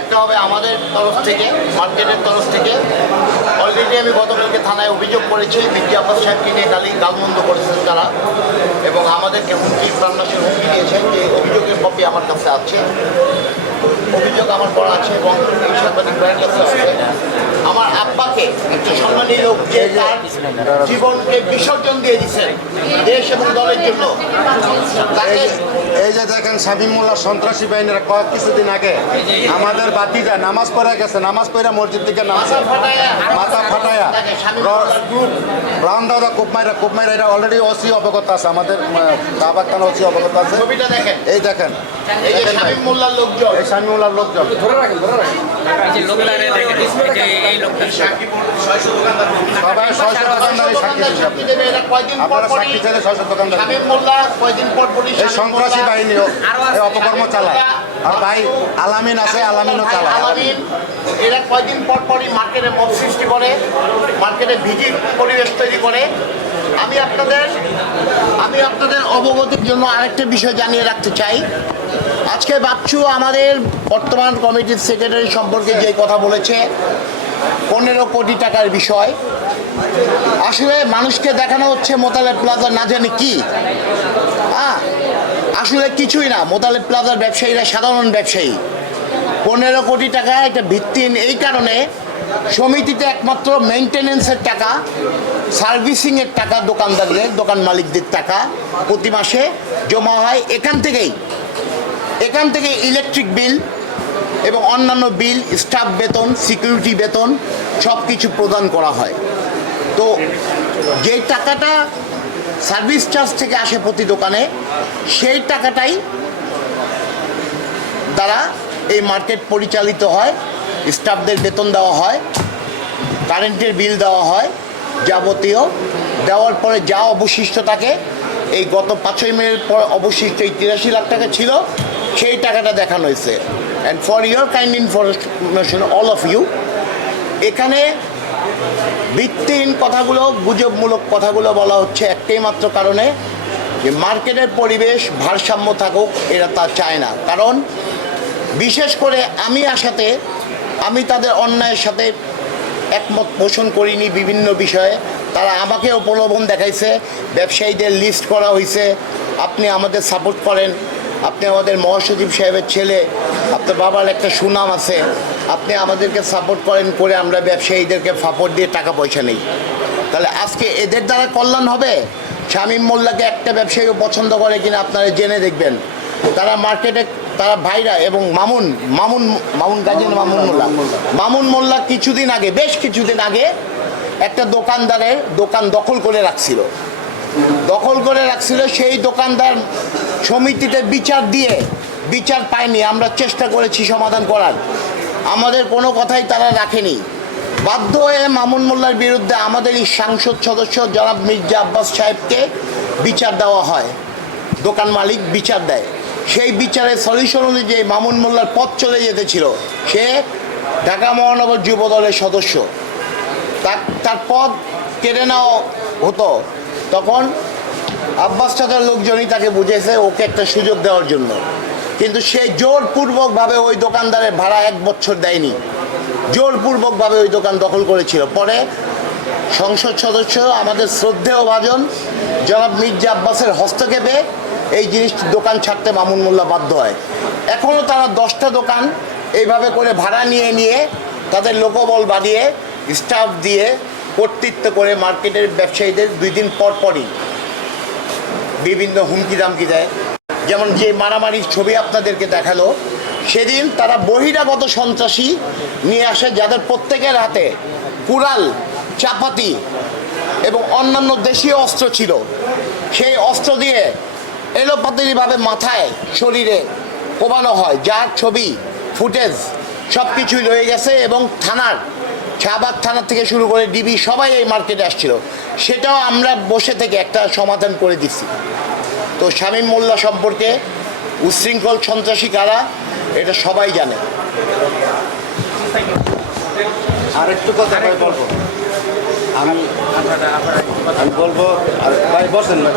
একটা হবে আমাদের তরফ থেকে, মার্কেটের তরফ থেকে। অলরেডি আমি গতকালকে থানায় অভিযোগ করেছি, মির্জা আব্বাস সাহেবকে নিয়ে গালমন্দ করেছেন তারা, এবং আমাদেরকে হুমকি প্রাণনাশের হুমকি দিয়েছেন। যে অভিযোগের কপি আমার কাছে আছে, অভিযোগ আমার করা আছে এবং এই সাংবাদিক ভাইয়ের কাছে আছে। আমার আব্বাকে একটা সম্মানী লোক যে তার জীবনকে বিসর্জন দিয়ে দিচ্ছেন দেশ এবং দলের জন্য, তাকে এই যে দেখেন শামীম মোল্লা সন্ত্রাসী বাহিনীরা কয়েক কিছুদিন আগে আমাদের বাতিজা নামাজ পড়ে গেছে, নামাজ পড়ে মসজিদ থেকে নামছে মাথা ফাটায়া রাউন্ড কুপমাইরা এটা অলরেডি ওসি অবগত আছে, আমাদের কাবাক থানা ওসি অবগত আছে। ছবিটা দেখেন, এই দেখেন এই যে শামীম মোল্লার লোকজন, এই শামীম মোল্লার লোকজন সবাই 600 দোকানদারি সাক্ষী দেবে। আপনারা সাক্ষী চাইলে 600 দোকানদার। শামীম মোল্লা কয়দিন পর পুলিশ এই সন্ত্রাসী বাহিনীও এই অপকর্ম চালায়। আর ভাই আলামিন আছে, আলামিনও চালায়। আলামিন এরা কয়দিন পর পরই মার্কেটে মব সৃষ্টি করে, মার্কেটে ভিজিট পরিবেশ তৈরি করে। আমি আপনাদের অবগতির জন্য আরেকটা বিষয় জানিয়ে রাখতে চাই। আজকে বাচ্চু আমাদের বর্তমান কমিটির সেক্রেটারি সম্পর্কে যে কথা বলেছে 15 কোটি টাকার বিষয়, আসলে মানুষকে দেখানো হচ্ছে মোতালেব প্লাজা না জানি কি। আসলে কিছুই না, মোতালেব প্লাজার ব্যবসায়ীরা সাধারণ ব্যবসায়ী। 15 কোটি টাকা একটা ভিত্তিহীন, এই কারণে সমিতিতে একমাত্র মেনটেনেন্সের টাকা, সার্ভিসিংয়ের টাকা, দোকানদারদের, দোকান মালিকদের টাকা প্রতি মাসে জমা হয়। এখান থেকে ইলেকট্রিক বিল এবং অন্যান্য বিল, স্টাফ বেতন, সিকিউরিটি বেতন সব কিছু প্রদান করা হয়। তো যে টাকাটা সার্ভিস চার্জ থেকে আসে প্রতি দোকানে, সেই টাকাটাই দ্বারা এই মার্কেট পরিচালিত হয়। স্টাফদের বেতন দেওয়া হয়, কারেন্টের বিল দেওয়া হয়, যাবতীয় দেওয়ার পরে যা অবশিষ্ট থাকে, এই গত 5ই মের পর অবশিষ্ট এই 83 লাখ টাকা ছিল, সেই টাকাটা দেখানো হয়েছে। And for your kind information all of you, এখানে ভিত্তিহীন কথাগুলো, গুজবমূলক কথাগুলো বলা হচ্ছে একটাই মাত্র কারণে, যে মার্কেটের পরিবেশ ভারসাম্য থাকুক, এরা তা চায় না। কারণ বিশেষ করে আমি তাদের অন্যায়ের সাথে একমত পোষণ করিনি বিভিন্ন বিষয়ে। তারা আমাকেও প্রলোভন দেখাইছে, ব্যবসায়ীদের লিস্ট করা হয়েছে, আপনি আমাদের সাপোর্ট করেন, আপনি আমাদের মহাসচিব সাহেবের ছেলে, আপনার বাবার একটা সুনাম আছে, আপনি আমাদেরকে সাপোর্ট করেন, করে আমরা ব্যবসায়ীদেরকে ফাপড় দিয়ে টাকা পয়সা নেই। তাহলে আজকে এদের দ্বারা কল্যাণ হবে? শামীম মোল্লাকে একটা ব্যবসায়ীও পছন্দ করে কিনা আপনারা জেনে দেখবেন। তারা মার্কেটে, তারা ভাইরা, এবং মামুন গাজী, মামুন মোল্লা বেশ কিছুদিন আগে একটা দোকানদারের দোকান দখল করে রাখছিল। সেই দোকানদার সমিতিতে বিচার পায়নি। আমরা চেষ্টা করেছি সমাধান করার, আমাদের কোনো কথাই তারা রাখেনি। বাধ্য হয়ে মামুন মোল্লার বিরুদ্ধে আমাদের এই সংসদ সদস্য জনাব মির্জা আব্বাস সাহেবকে বিচার দেওয়া হয়, দোকান মালিক বিচার দেয়। সেই বিচারের সলিউশন অনুযায়ী মামুন মোল্লার পথ চলে যেতেছিল, সে ঢাকা মহানগর যুব দলের সদস্য, তার পদ কেড়ে নেওয়া হতো। তখন আব্বাস চাচার লোকজনই তাকে বুঝেছে ওকে একটা সুযোগ দেওয়ার জন্য, কিন্তু সে জোরপূর্বকভাবে ওই দোকানদারের ভাড়া 1 বছর দেয়নি, জোরপূর্বকভাবে ওই দোকান দখল করেছিল। পরে সংসদ সদস্য আমাদের শ্রদ্ধেয় ভাজন জনাব মির্জা আব্বাসের হস্তক্ষেপে এই জিনিসটি দোকান ছাড়তে মামুন মোল্লা বাধ্য হয়। এখনও তারা 10টা দোকান এইভাবে করে ভাড়া নিয়ে তাদের লোকবল বাড়িয়ে, স্টাফ দিয়ে, কর্তৃত্ব করে মার্কেটের ব্যবসায়ীদের 2 দিন পরই বিভিন্ন হুমকি দামকি দেয়। যেমন যে মারামারির ছবি আপনাদেরকে দেখালো, সেদিন তারা বহিরাগত সন্ত্রাসী নিয়ে আসে, যাদের প্রত্যেকের হাতে কুড়াল, চাপাতি এবং অন্যান্য দেশীয় অস্ত্র ছিল। সেই অস্ত্র দিয়ে এলোপাতারিভাবে মাথায়, শরীরে কোবানো হয়, যার ছবি, ফুটেজ সব কিছুই রয়ে গেছে। এবং শাহবাগ থানার থেকে শুরু করে ডিবি সবাই এই মার্কেটে আসছিল, সেটাও আমরা বসে থেকে একটা সমাধান করে দিচ্ছি। তো শামীম মোল্লা সম্পর্কে উচ্ছৃঙ্খল সন্ত্রাসী কারা, এটা সবাই জানে। আরেকটু কথা বলবো, আমি বলবো, আর ভাই বসেন না।